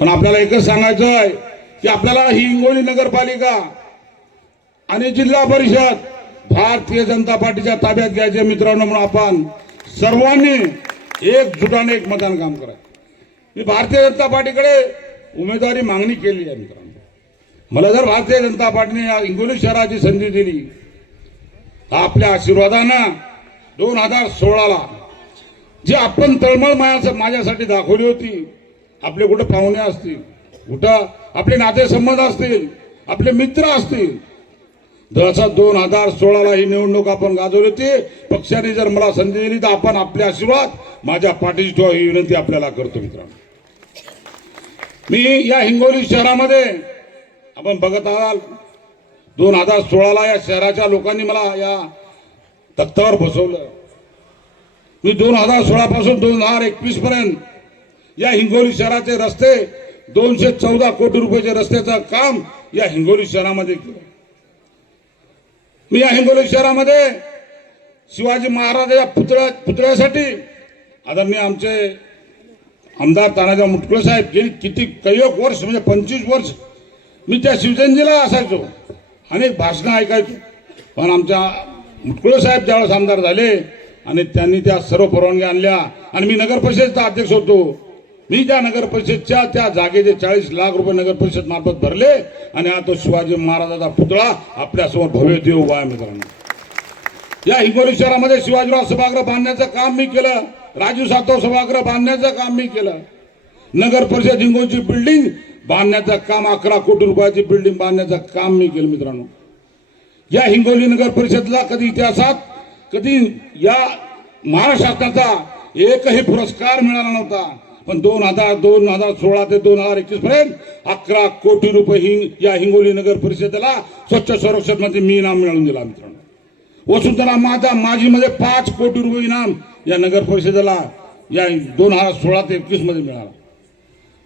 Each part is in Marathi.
पण आपल्याला एकच सांगायचं आहे की आपल्याला ही हिंगोली नगरपालिका आणि जिल्हा परिषद भारतीय जनता पार्टीच्या ताब्यात घ्यायचे मित्रांनो म्हणून आपण सर्वांनी एकजुटाने एक मतदान काम करा मी भारतीय जनता पार्टीकडे उमेदवारी मागणी केली आहे मित्रांनो. मला जर भारतीय जनता पार्टीने या हिंगोली शहराची संधी दिली तर आपल्या आशीर्वादानं दोन हजार सोळाला जी आपण तळमळ माया माझ्यासाठी दाखवली होती आपले कुठं पाहुणे असतील? कुठं आपले नातेसंबंध असतील? आपले मित्र असतील? जसा दोन हजार सोळाला ही निवडणूक आपण गाजवली होती. पक्षाने जर मला संधी दिली तर आपण आपले आशीर्वाद माझ्या पाठीशी ठेवा ही विनंती आपल्याला करतो मित्रांनो. मी या हिंगोली शहरामध्ये आपण बघत आहात. दोन हजार सोळाला या शहराच्या लोकांनी मला या तख्तावर बसवलं. मी दोन हजार सोळापासून दोन हजार एकवीस पर्यंत या हिंगोली शहराचे रस्ते दोनशे चौदा कोटी रुपयाचे रस्त्याचं काम या हिंगोली शहरामध्ये केलं. मी या हिंगोली शहरामध्ये शिवाजी महाराजाच्या पुतळ्या पुतळ्यासाठी आदरणीय आमचे आमदार तानाजी मुटकुळे साहेब गेली किती कैक वर्ष म्हणजे पंचवीस वर्ष मी त्या शिवजयंतीला असायचो. अनेक भाषणं ऐकायचो. पण आमच्या मुटकुळे साहेब ज्यावेळेस आमदार झाले आणि त्यांनी त्या सर्व परवानग्या आणल्या आणि मी नगर परिषदेचा अध्यक्ष होतो मी त्या नगर परिषदच्या त्या जागेचे चाळीस लाख रुपये नगर परिषद मार्फत भरले आणि आता तो शिवाजी महाराजाचा पुतळा आपल्यासमोर भव्य देव उभा आहे मित्रांनो. या हिंगोली शहरामध्ये शिवाजीराव सभागृह बांधण्याचं काम मी केलं. राजू सातव सभागृह बांधण्याचं काम मी केलं. नगर परिषद हिंगोलीची बिल्डिंग बांधण्याचं काम अकरा कोटी रुपयाची बिल्डिंग बांधण्याचं काम मी केलं मित्रांनो. या हिंगोली नगर परिषदला कधी इतिहासात कधी या महाराष्ट्राचा एकही पुरस्कार मिळाला नव्हता. पण दोन हजार दोन हजार सोळा ते दोन हजार एकवीस पर्यंत अकरा कोटी रुपये हिंग या हिंगोली नगर परिषदेला स्वच्छ संरक्षणमध्ये मी इनाम मिळवून दिला मित्रांनो. वसुंधरा माझा माझीमध्ये पाच कोटी रुपये इनाम या नगर परिषदेला या दोन हजार सोळा ते एकवीसमध्ये मिळाला.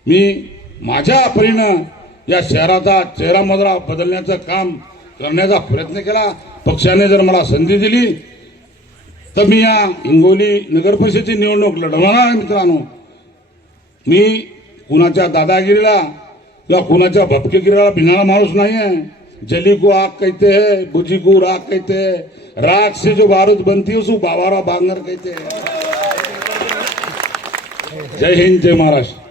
मी माझ्या परीनं या शहराचा चेहरा मजरा बदलण्याचं काम करण्याचा प्रयत्न केला. पक्षाने जर मला संधी दिली तर मी या हिंगोली नगर परिषदेची निवडणूक लढवणार आहे मित्रांनो. मी कुणाच्या दादागिरीला किंवा कुणाच्या भपकेगिरीला भिनारा माणूस नाही आहे जली को आग कहते है बुजी को राग कहते है. राग से जो बारूद बनती है उसको बाबारा बांगर कहते हैं. जय हिंद जय महाराष्ट्र.